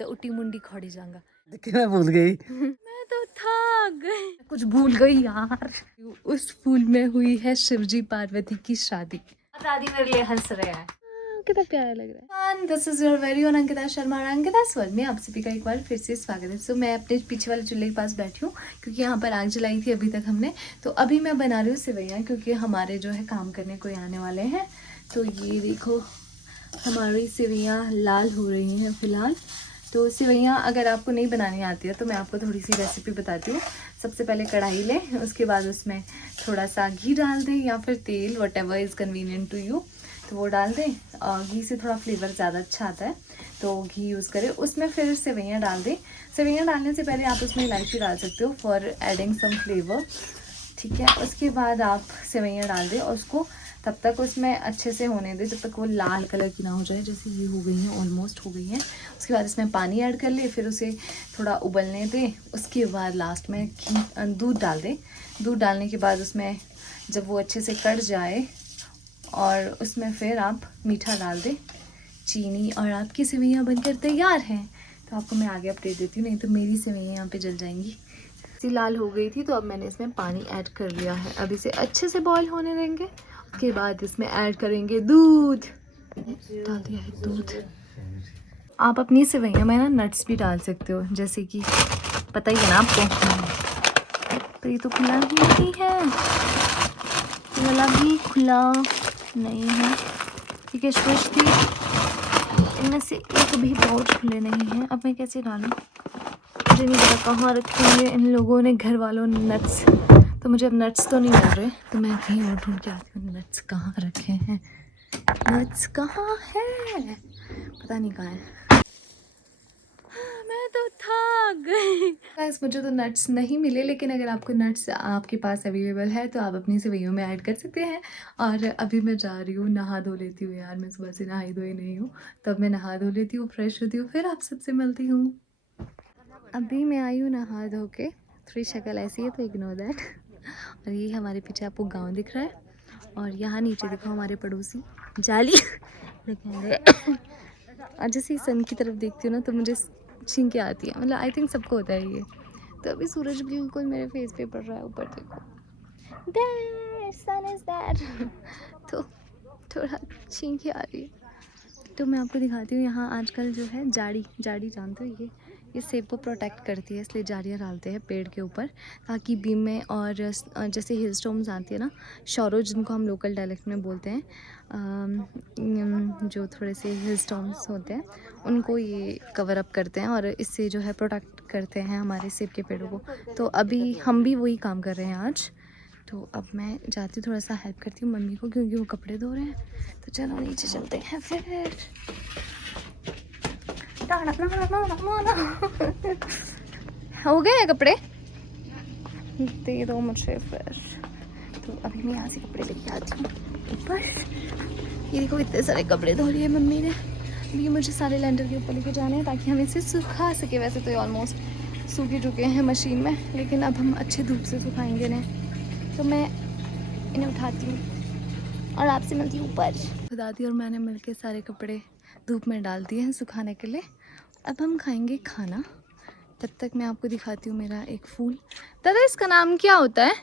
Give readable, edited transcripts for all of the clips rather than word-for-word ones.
तो उटी मुंडी खड़ी जाऊंगा। देखिए मैं भूल गई। मैं तो थक गई, कुछ भूल गई यार। उस फूल में हुई है शिवजी पार्वती की शादी। दादी मेरे लिए हंस रहे हैं, कितना प्यारा लग रहा है। This is your very own Ankita Sharma और अंकिता वर्ल्ड में आप सभी का एक बार फिर से स्वागत है। सो मैं अपने पीछे वाले चूल्हे के पास बैठी हूँ क्योंकि यहाँ पर आग जलाई थी अभी तक हमने। तो अभी मैं बना रही हूँ सेवैयाँ क्योंकि हमारे जो है काम करने कोई आने वाले हैं। तो ये देखो हमारी सेवैयाँ लाल हो रही हैं फिलहाल। तो सेवैयाँ अगर आपको नहीं बनानी आती है तो मैं आपको थोड़ी सी रेसिपी बताती हूँ। सबसे पहले कढ़ाई लें, उसके बाद उसमें थोड़ा सा घी डाल दें या फिर तेल, whatever is convenient to you, तो वो डाल दें। और घी से थोड़ा फ्लेवर ज़्यादा अच्छा आता है तो घी यूज़ करें। उसमें फिर सेवैयाँ डाल दें। सेवैयाँ डालने से पहले आप उसमें इलायची डाल सकते हो फॉर एडिंग सम फ्लेवर, ठीक है। उसके बाद आप सेवैयाँ डाल दें और उसको तब तक उसमें अच्छे से होने दें जब तक वो लाल कलर की ना हो जाए। जैसे ये हो गई हैं, ऑलमोस्ट हो गई हैं। उसके बाद इसमें पानी ऐड कर ले, फिर उसे थोड़ा उबलने दें। उसके बाद लास्ट में दूध डाल दें। दूध डालने के बाद उसमें जब वो अच्छे से कट जाए और उसमें फिर आप मीठा डाल दें, चीनी, और आपकी सेवैयाँ बनकर तैयार हैं। तो आपको मैं आगे अपडेट देती हूँ, नहीं तो मेरी सेवैयाँ यहाँ पे जल जाएंगी। सी लाल हो गई थी तो अब मैंने इसमें पानी ऐड कर लिया है। अब इसे अच्छे से बॉईल होने देंगे। उसके बाद इसमें ऐड करेंगे दूध। डाल दिया है दूध। आप अपनी सेवैयों में ना नट्स भी डाल सकते हो, जैसे कि पता ही है ना आपको। तो ये तो खुला ही नहीं है, ये वाला भी खुला नहीं है। ठीक है, स्विच थी, इनमें से एक भी पाउच खुले नहीं है। अब मैं कैसे डालूँ, मुझे नहीं पता कहाँ रखेंगे इन लोगों ने, घर वालों ने नट्स। तो मुझे अब नट्स तो नहीं मिल रहे, तो मैं कहीं और ढूंढ के आती हूँ। नट्स कहाँ रखे हैं, नट्स कहाँ है, पता नहीं कहाँ है। मैं तो थक गई गाइस, मुझे तो नट्स नहीं मिले। लेकिन अगर आपको नट्स आपके पास अवेलेबल है तो आप अपनी सेवैयों में ऐड कर सकते हैं। और अभी मैं जा रही हूँ, नहा धो लेती हूँ यार, मैं सुबह से नहाई धोई नहीं हूँ। तब मैं नहा धो लेती हूँ, फ्रेश होती हूँ, फिर आप सबसे मिलती हूँ। अभी मैं आई हूँ नहा धो के, थोड़ी शक्ल ऐसी है तो इग्नोर दैट। और ये हमारे पीछे आपको गांव दिख रहा है, और यहाँ नीचे देखो हमारे पड़ोसी जाली देखेंगे। और जैसे ही सन की तरफ देखती हूँ ना तो मुझे छींके आती है, मतलब आई थिंक सबको होता है ये। तो अभी सूरज बिल्कुल मेरे फेस पे पड़ रहा है, ऊपर देखो, There, sun is there। तो थोड़ा छींके आ रही है। तो मैं आपको दिखाती हूँ, यहाँ आजकल जो है जाड़ी, जाड़ी जानते हो, ये सेब को प्रोटेक्ट करती है, इसलिए जाड़ियाँ डालते हैं पेड़ के ऊपर, ताकि बीम में और जैसे हिल स्टॉर्म्स आती है ना, शौरो जिनको हम लोकल डायलेक्ट में बोलते हैं, जो थोड़े से हिल स्टॉर्म्स होते हैं उनको ये कवर अप करते हैं और इससे जो है प्रोटेक्ट करते हैं हमारे सेब के पेड़ों को। तो अभी हम भी वही काम कर रहे हैं आज। तो अब मैं जाती हूँ, थोड़ा सा हेल्प करती हूँ मम्मी को क्योंकि वो कपड़े धो रहे हैं। तो चलो नीचे चलते हैं फिर। हो गए हैं कपड़े, दे दो मुझे फिर। तो अभी मैं यहाँ से कपड़े लेके आती हूँ ऊपर। ये देखो इतने सारे कपड़े धो लिए मम्मी ने। अभी मुझे सारे लैंडर के ऊपर लेके जाने हैं ताकि हम इसे सुखा सके। वैसे तो ये ऑलमोस्ट सूख ही चुके हैं मशीन में, लेकिन अब हम अच्छे धूप से सुखाएंगे इन्हें। तो मैं इन्हें उठाती हूँ और आपसे मिलती हूँ ऊपर। दादी और मैंने मिलके सारे कपड़े धूप में डाल दिए हैं सुखाने के लिए। अब हम खाएंगे खाना, तब तक मैं आपको दिखाती हूँ मेरा एक फूल। दादा इसका नाम क्या होता है,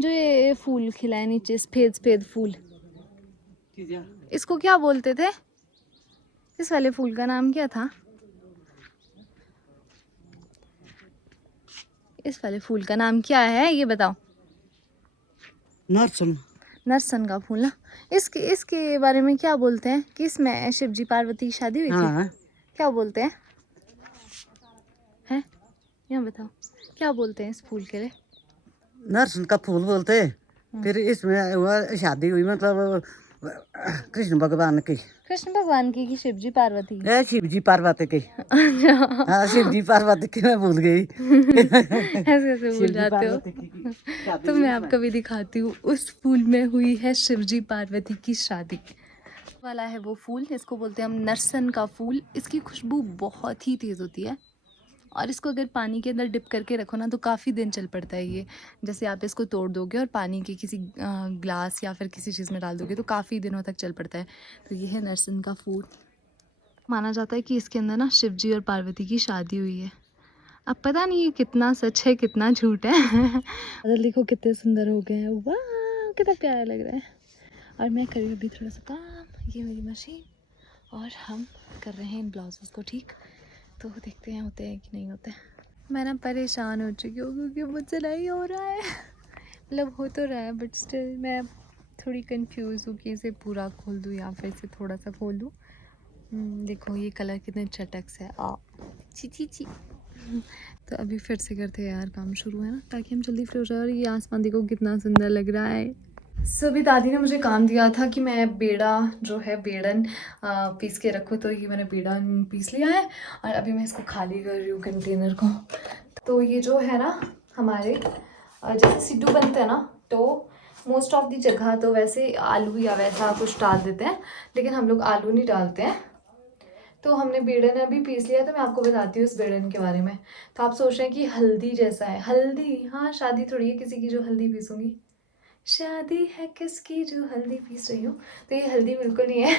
जो ये फूल खिला है नीचे, सफेद सफेद फूल, इसको क्या बोलते थे, इस वाले फूल का नाम क्या था, इस वाले फूल का नाम क्या है ये बताओ। नर्सन। नरसन का फूल ना, इसके इसके बारे में क्या बोलते हैं कि इसमें शिव जी पार्वती की शादी हुई थी, हाँ। क्या बोलते हैं, हैं यहाँ बताओ क्या बोलते हैं इस फूल के लिए। नर्सन का फूल बोलते। फिर इसमें हुआ शादी हुई, मतलब कृष्ण भगवान की। कृष्ण भगवान की कि शिव जी पार्वती की। ए शिव जी पार्वती की। हाँ शिव जी पार्वती की, मैं भूल गई। ऐसे ऐसे भूल शिव जी जाते हो। पार्वती की शादी तो हुई मैं इसमें। आपको भी दिखाती हूँ, उस फूल में हुई है शिवजी पार्वती की शादी वाला है वो फूल। इसको बोलते हैं हम नरसन का फूल। इसकी खुशबू बहुत ही तेज़ होती है और इसको अगर पानी के अंदर डिप करके रखो ना तो काफ़ी दिन चल पड़ता है ये। जैसे आप इसको तोड़ दोगे और पानी के किसी ग्लास या फिर किसी चीज़ में डाल दोगे तो काफ़ी दिनों तक चल पड़ता है। तो ये है नरसन का फूल। माना जाता है कि इसके अंदर ना शिव जी और पार्वती की शादी हुई है। अब पता नहीं ये कितना सच है कितना झूठ है। बादल देखो कितने सुंदर हो गए हैं, वाह कितना प्यारा लग रहा है। और मैं कर रही हूँ अभी थोड़ा सा काम, ये मेरी मशीन और हम कर रहे हैं इन ब्लाउजेस को ठीक। तो देखते हैं होते हैं कि नहीं होते। मैं ना परेशान हो चुकी हूँ क्योंकि मुझसे नहीं हो रहा है। मतलब हो तो रहा है बट स्टिल मैं थोड़ी कंफ्यूज हूँ कि इसे पूरा खोल दूँ या फिर इसे थोड़ा सा खोल दूँ। देखो ये कलर कितने चटक से आ ची ची ची। तो अभी फिर से करते हैं यार काम शुरू है ना, ताकि हम जल्दी फ्री हो जाए। और ये आसमान देखो कितना सुंदर लग रहा है। अभी दादी ने मुझे काम दिया था कि मैं बेड़ा जो है बेड़न पीस के रखूँ, तो ये मैंने बेड़न पीस लिया है और अभी मैं इसको खाली कर रही हूँ कंटेनर को। तो ये जो है ना हमारे जैसे सिड्डू बनते हैं ना, तो मोस्ट ऑफ दी जगह तो वैसे आलू या वैसा कुछ डाल देते हैं, लेकिन हम लोग आलू नहीं डालते हैं। तो हमने बेड़न अभी पीस लिया, तो मैं आपको बताती हूँ इस बेड़न के बारे में। तो आप सोच रहे हैं कि हल्दी जैसा है, हल्दी हाँ शादी थोड़ी है किसी की जो हल्दी पीसूंगी, शादी है किसकी जो हल्दी पीस रही हूँ। तो ये हल्दी बिल्कुल नहीं है।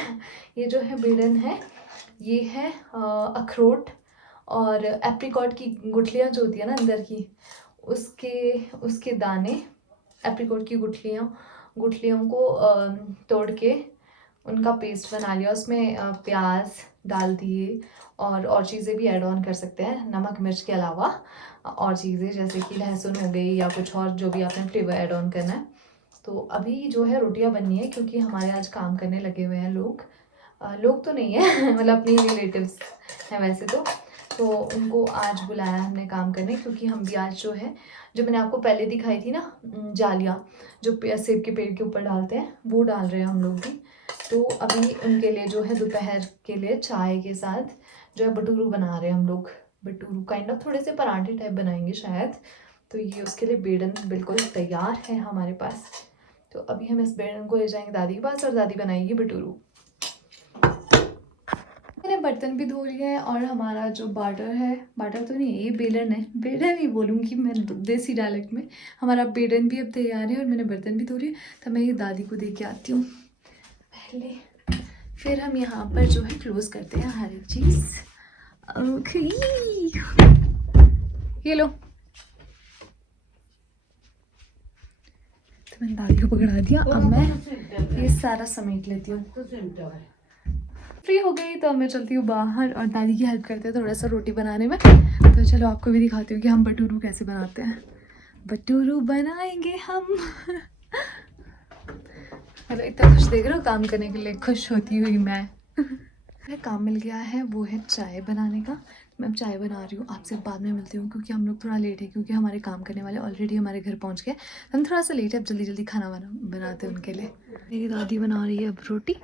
ये जो है बेड़न है, ये है अखरोट और एप्रिकॉट की गुठलियाँ जो होती है ना अंदर की, उसके दाने, एप्रिकॉट की गुठलियों को तोड़ के उनका पेस्ट बना लिया। उसमें प्याज डाल दिए और चीज़ें भी ऐड ऑन कर सकते हैं नमक मिर्च के अलावा, और चीज़ें जैसे कि लहसुन हो गई या कुछ और जो भी आपने फ्लेवर ऐड ऑन करना है। तो अभी जो है रोटियां बननी है क्योंकि हमारे आज काम करने लगे हुए हैं लोग। लोग तो नहीं है मतलब अपनी रिलेटिव्स हैं वैसे तो उनको आज बुलाया हमने काम करने, क्योंकि हम भी आज जो है, जो मैंने आपको पहले दिखाई थी ना जालियाँ जो सेब के पेड़ के ऊपर डालते हैं, वो डाल रहे हैं हम लोग भी। तो अभी उनके लिए जो है दोपहर के लिए चाय के साथ जो है भटूरू बना रहे हैं हम लोग। भटूरू काइंड ऑफ थोड़े से पराठे टाइप बनाएंगे शायद। तो ये उसके लिए बेड़न बिल्कुल तैयार है हमारे पास। तो अभी हम इस बेड़न को ले जाएंगे दादी के पास और दादी बनाएगी भटूरू। मैंने बर्तन भी धो लिए हैं और हमारा जो बाटर है, बाटर तो नहीं ये बेलन है, बेलन ही बोलूँगी मैं देसी डायलेक्ट में। हमारा बेलन भी अब तैयार है और मैंने बर्तन भी धो लिए। तो मैं ये दादी को दे के आती हूँ पहले, फिर हम यहाँ पर जो है क्लोज करते हैं हर एक चीज़। ओके ये लो। तो मैंने दादी को पकड़ा दिया, अब मैं ये सारा समेट लेती हूँ। फ्री हो गई तो मैं चलती हूँ बाहर और दादी की हेल्प करते हैं थोड़ा सा रोटी बनाने में। तो चलो आपको भी दिखाती हूँ कि हम भटूरू कैसे बनाते हैं। भटूरू बनाएंगे हम। मतलब इतना खुश देख रहे हो काम करने के लिए, खुश होती हुई मैं। काम मिल गया है, वो है चाय बनाने का। मैं अब चाय बना रही हूँ, आपसे बाद में मिलती हूँ क्योंकि हम लोग थोड़ा लेट है, क्योंकि हमारे काम करने वाले ऑलरेडी हमारे घर पहुँच गए। हम थोड़ा सा लेट है, अब जल्दी जल्दी खाना बनाते हैं उनके लिए। मेरी दादी बना रही है अब रोटी।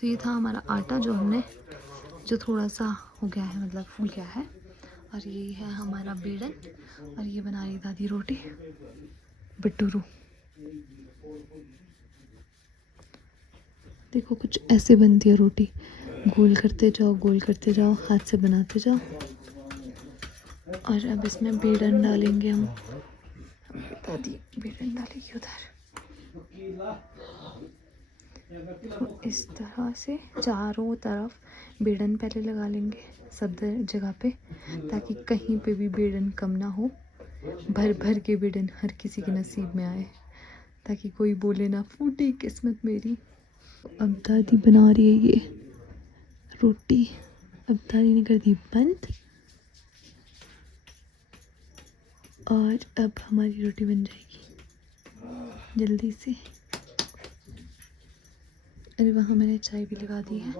तो ये था हमारा आटा जो थोड़ा सा हो गया है, मतलब फूल गया है। और ये है हमारा बेड़न और ये बना रही दादी रोटी भटूरू। देखो कुछ ऐसे बनती है रोटी, गोल करते जाओ हाथ से बनाते जाओ। और अब इसमें बेड़न डालेंगे हम। दादी बेड़न डालेगी उधर। तो इस तरह से चारों तरफ बेड़न पहले लगा लेंगे सब जगह पे, ताकि कहीं पे भी बेड़न कम ना हो। भर भर के बेड़न हर किसी के नसीब में आए, ताकि कोई बोले ना फूटी किस्मत मेरी। अब दादी बना रही है ये रोटी, अब दादी ने कर दी बंद और अब हमारी रोटी बन जाएगी जल्दी से। अरे वहाँ मैंने चाय भी लगा दी है।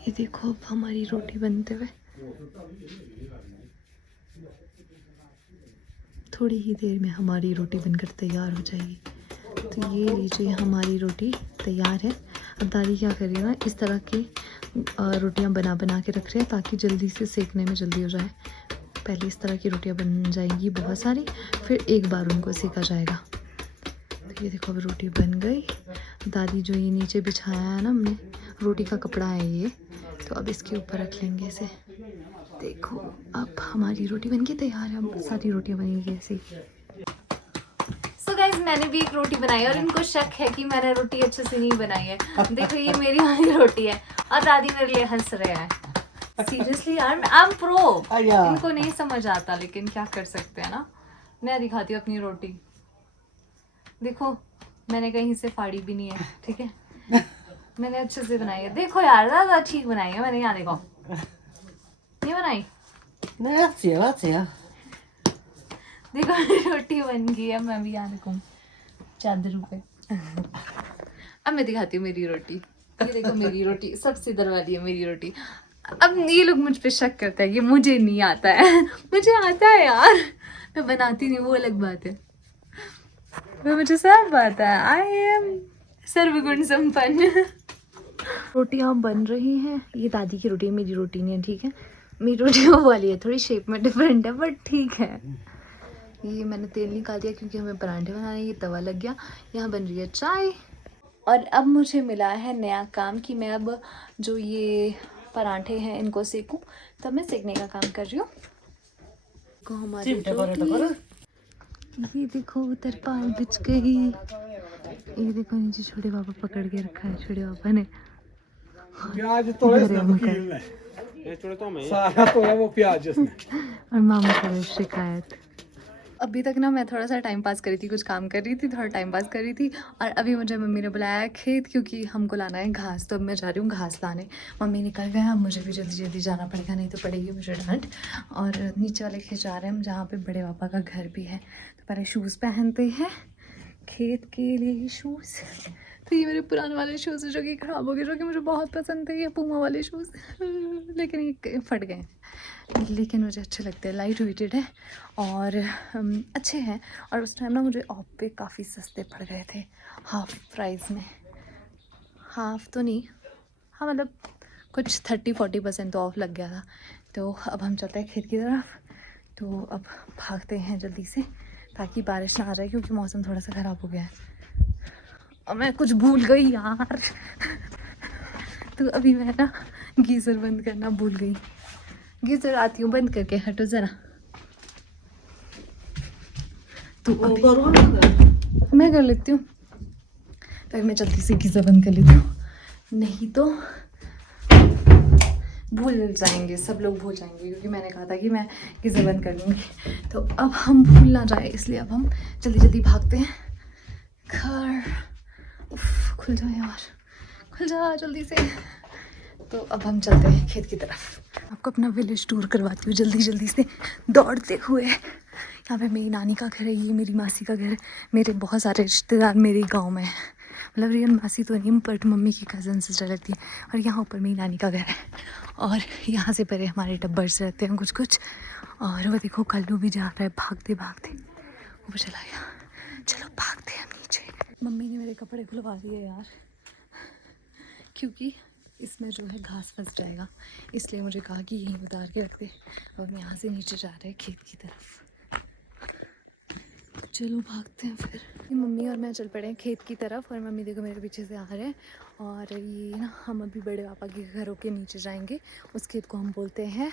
ये देखो अब हमारी रोटी बनते हुए, थोड़ी ही देर में हमारी रोटी बनकर तैयार हो जाएगी। तो ये लीजिए हमारी रोटी तैयार है। अब दादी क्या कर रही है ना, इस तरह की रोटियां बना के रख रहे हैं ताकि जल्दी से सेकने में जल्दी हो जाए। पहले इस तरह की रोटियां बन जाएंगी बहुत सारी, फिर एक बार उनको सेका जाएगा। तो ये देखो अब रोटी बन गई। दादी जो ये नीचे बिछाया है ना हमने, रोटी का कपड़ा है ये, तो अब इसके ऊपर रख लेंगे इसे। देखो अब हमारी रोटी बनके तैयार है, अब सारी रोटियां बनेंगी ऐसे ही। सो गाइस मैंने भी एक रोटी बनाई है और इनको शक है कि मैंने रोटी अच्छे से नहीं बनाई है। देखो ये मेरी वाली रोटी है और दादी मेरे लिए हंस रहे हैं। सीरियसली यार, आई एम प्रो। इनको नहीं समझ आता, लेकिन क्या कर सकते हैं ना। मैं दिखाती हूँ अपनी रोटी, देखो मैंने कहीं से फाड़ी भी नहीं है, ठीक है। मैंने अच्छे से बनाई है, देखो यार ज्यादा ठीक बनाई है मैंने। यहाँ देखो, ये बनाई देखो रोटी बन गई है। मैं भी यहाँ देखूँ चादर पे। अब मैं दिखाती हूँ मेरी रोटी। ये देखो मेरी रोटी सबसे दर वाली है मेरी रोटी। अब ये लोग मुझ पे शक करते हैं कि मुझे नहीं आता है। मुझे आता है यार, मैं बनाती नहीं वो अलग बात है, मुझे सब आता है। आई एम सर्वगुण संपन्न। रोटियाँ बन रही हैं। ये दादी की रोटी है, मेरी रोटी नहीं है, ठीक है। मेरी रोटी वो वाली है, थोड़ी शेप में डिफरेंट है बट ठीक है। ये मैंने तेल निकाल दिया क्योंकि हमें पराठे बनाने, ये तवा लग गया। यहाँ बन रही है चाय। और अब मुझे मिला है नया काम कि मैं अब जो ये पराठे हैं इनको सेकूं, तब मैं सेकने का काम कर रही हूँ। को हमारी ये देखो तरपाल बिछ गई। ये देखो नीचे छोटे पापा पकड़ के रखा है, छोटे पापा ने। प्याज तोड़े ये तोड़े तो मैं सारा तोड़ा वो प्याज उसने। और मामा को शिकायत। अभी तक ना मैं थोड़ा सा टाइम पास करी थी, कुछ काम कर रही थी, थोड़ा टाइम पास कर रही थी। और अभी मुझे मम्मी ने बुलाया है खेत, क्योंकि हमको लाना है घास। तो अब मैं जा रही हूँ घास लाने। मम्मी निकल गए, अब मुझे भी जल्दी जल्दी जाना पड़ेगा, नहीं तो पड़ेगी मुझे डांट। और नीचे वाले खेत जा रहे हैं हम, जहाँ पे बड़े पापा का घर भी है। तो पहले शूज़ पहनते हैं, खेत के लिए शूज़। तो ये मेरे पुराने वाले शूज़ जो कि ख़राब हो गए, जो कि मुझे बहुत पसंद थे, ये पूमा वाले शूज़। लेकिन ये फट गए, लेकिन मुझे अच्छे लगते हैं, लाइट वेटेड है और अच्छे हैं। और उस टाइम ना मुझे ऑफ पे काफ़ी सस्ते पड़ गए थे, हाफ प्राइस में। हाफ तो नहीं, हाँ मतलब कुछ 30-40% तो ऑफ लग गया था। तो अब हम चलते हैं खेत की तरफ। तो अब भागते हैं जल्दी से ताकि बारिश ना आ जाए, क्योंकि मौसम थोड़ा सा ख़राब हो गया है। और मैं कुछ भूल गई यार। तो अभी मैं ना गीज़र बंद करना भूल गई। गीज़र आती हूँ बंद करके, हटो ज़रा। तो मैं कर लेती हूँ, तो मैं जल्दी से गीज़र बंद कर लेती हूँ, नहीं तो भूल जाएंगे, सब लोग भूल जाएंगे, क्योंकि मैंने कहा था कि मैं गीज़र बंद कर लूँगी। तो अब हम भूल ना जाए, इसलिए अब हम जल्दी जल्दी भागते हैं घर। खुल जा यार, खुल जा जल्दी से। तो अब हम चलते हैं खेत की तरफ। आपको अपना विलेज टूर करवाती हूँ जल्दी जल्दी से दौड़ते हुए। यहाँ पे मेरी नानी का घर है, ये मेरी मासी का घर है। मेरे बहुत सारे रिश्तेदार मेरे गांव में हैं, मतलब रियल मासी तो नहीं बट मम्मी की कज़न सिस्टर रहती है। और यहाँ ऊपर मेरी नानी का घर है, और यहाँ से परे हमारे टब्बर्स रहते हैं कुछ कुछ। और वो देखो कल्लू भी जा रहा है भागते भागते, वो चला गया। चलो भागते हैं हम नीचे। मम्मी ने मेरे कपड़े खुलवा दिए यार, क्योंकि इसमें जो है घास फंस जाएगा, इसलिए मुझे कहा कि यहीं उतार के रख दे। और हम यहाँ से नीचे जा रहे हैं खेत की तरफ। चलो भागते हैं फिर। मम्मी और मैं चल पड़े हैं खेत की तरफ, और मम्मी देखो मेरे पीछे से आ रहे हैं। और ये ना हम अभी बड़े पापा के घरों के नीचे जाएंगे। उस खेत को हम बोलते हैं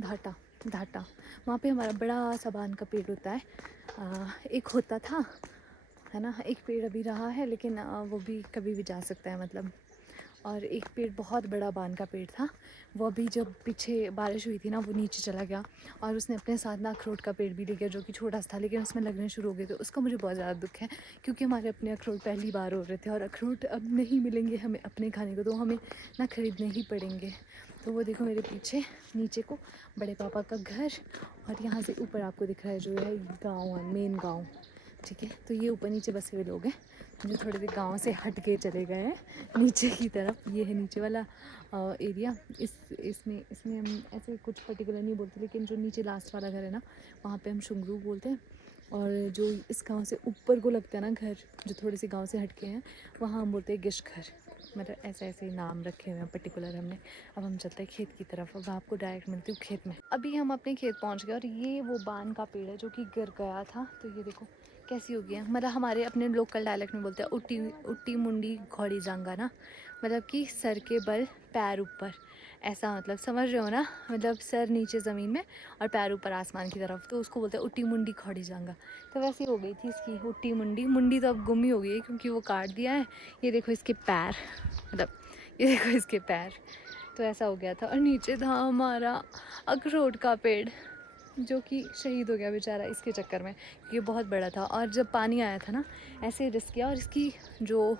धाटा। धाटा, वहाँ पे हमारा बड़ा सा बान का पेड़ होता है। एक होता था, है ना, एक पेड़ अभी रहा है, लेकिन वो भी कभी भी जा सकता है मतलब। और एक पेड़ बहुत बड़ा बान का पेड़ था, वो अभी जब पीछे बारिश हुई थी ना, वो नीचे चला गया। और उसने अपने साथ ना अखरोट का पेड़ भी ले गया, जो कि छोटा सा था, लेकिन उसमें लगने शुरू हो गए थे। उसका मुझे बहुत ज़्यादा दुख है, क्योंकि हमारे अपने अखरोट पहली बार हो रहे थे, और अखरोट अब नहीं मिलेंगे हमें अपने खाने को, तो हमें ना खरीदने ही पड़ेंगे। तो वो देखो मेरे पीछे नीचे को बड़े पापा का घर, और यहाँ से ऊपर आपको दिख रहा है जो है गाँव है, मेन गाँव, ठीक है। तो ये ऊपर नीचे बसे हुए लोग हैं जो थोड़े से गांव से हट के चले गए हैं नीचे की तरफ। ये है नीचे वाला एरिया। इसमें हम ऐसे कुछ पर्टिकुलर नहीं बोलते, लेकिन जो नीचे लास्ट वाला घर है ना, वहाँ पे हम शुंगरू बोलते हैं। और जो इस गांव से ऊपर को लगता है ना घर, जो थोड़े से गांव से हट के हैं, वहाँ हम बोलते हैं गिश घर। मतलब ऐसे ऐसे ही नाम रखे हुए हैं पर्टिकुलर हमने। अब हम चलते हैं खेत की तरफ। अब आपको डायरेक्ट मिलती हूँ खेत में। अभी हम अपने खेत पहुँच गए, और ये वो बान का पेड़ है जो कि गिर गया था। तो ये देखो कैसी हो गई है, मतलब हमारे अपने लोकल डायलेक्ट में बोलते हैं उट्टी उट्टी मुंडी घोड़ी जांगा ना, मतलब कि सर के बल पैर ऊपर, ऐसा मतलब समझ रहे हो ना, मतलब सर नीचे ज़मीन में और पैर ऊपर आसमान की तरफ, तो उसको बोलते हैं उट्टी मुंडी खड़ी जांगा। तो वैसे ही हो गई थी इसकी उट्टी मुंडी। मुंडी तो अब गुम ही हो गई है क्योंकि वो काट दिया है। ये देखो इसके पैर, मतलब ये देखो इसके पैर, तो ऐसा हो गया था। और नीचे था हमारा अखरोट का पेड़ जो कि शहीद हो गया बेचारा इसके चक्कर में, क्योंकि ये बहुत बड़ा था। और जब पानी आया था ना, ऐसे रिस्क किया और इसकी जो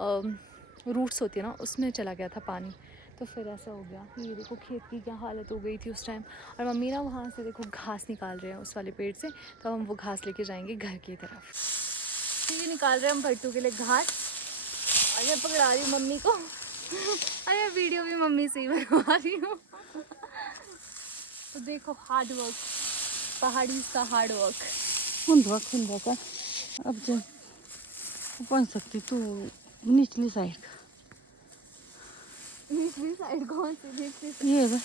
रूट्स होती है ना, उसमें चला गया था पानी, तो फिर ऐसा हो गया। ये देखो खेत की क्या हालत हो गई थी उस टाइम। और मम्मी ना वहाँ से देखो घास निकाल रहे हैं उस वाले पेड़ से, तो हम वो घास लेके जाएंगे घर की तरफ। ये निकाल रहे हैं हम भट्टू के लिए घास, और मैं पकड़ा रही हूँ मम्मी को। अरे वीडियो भी मम्मी से ही बनवा रही हूँ। तो देखो हार्ड वर्क, पहाड़ी का हार्ड वर्क। खुंदवा का अब जो बन सकती तो निचली साइड का निचली साइड कौन सी? निचली साइड ये है।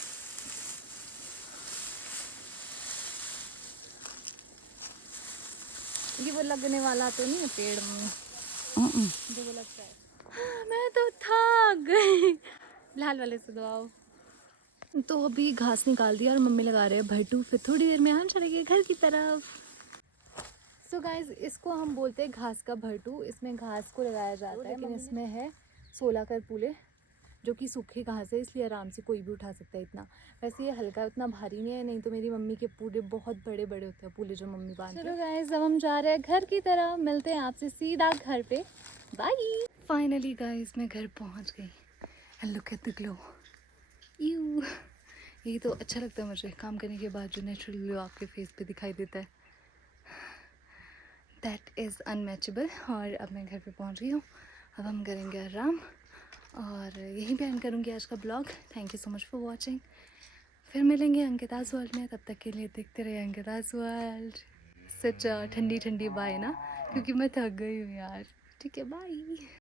ये वो लगने वाला तो नहीं है पेड़ में जो वो लगता है। मैं तो थक गई। लाल वाले से दबाओ। तो अभी घास निकाल दिया और मम्मी लगा रहे हैं भट्टू, फिर थोड़ी देर में हम चलेंगे घर की तरफ। सो गाइज, इसको हम बोलते हैं घास का भट्टू। इसमें घास को लगाया जाता है, लेकिन इसमें है 16 करपूले जो कि सूखे घास है, इसलिए आराम से कोई भी उठा सकता है इतना। वैसे ये हल्का है, उतना भारी नहीं है, नहीं तो मेरी मम्मी के पूरे बहुत बड़े बड़े होते हैं पूले जो मम्मी बांधती है। चलो गाइज, अब हम जा रहे हैं घर की तरफ, मिलते हैं आपसे सीधा घर पे, बाय। फाइनली गाइज मैं घर पहुंच गई and look at the glow. You, ये तो अच्छा लगता है मुझे काम करने के बाद, जो नेचुरल ग्लो आपके फेस पे दिखाई देता है, दैट इज़ अनमैचेबल। और अब मैं घर पे पहुंच गई हूँ, अब हम करेंगे आराम और यहीं पे एंड करूँगी आज का blog. Thank you so much for watching. फिर मिलेंगे अंकिताज वर्ल्ड में, तब तक के लिए देखते रहिए अंकिताज वर्ल्ड। सच ठंडी ठंडी बाय ना, क्योंकि मैं थक गई हूँ यार। ठीक है, बाय।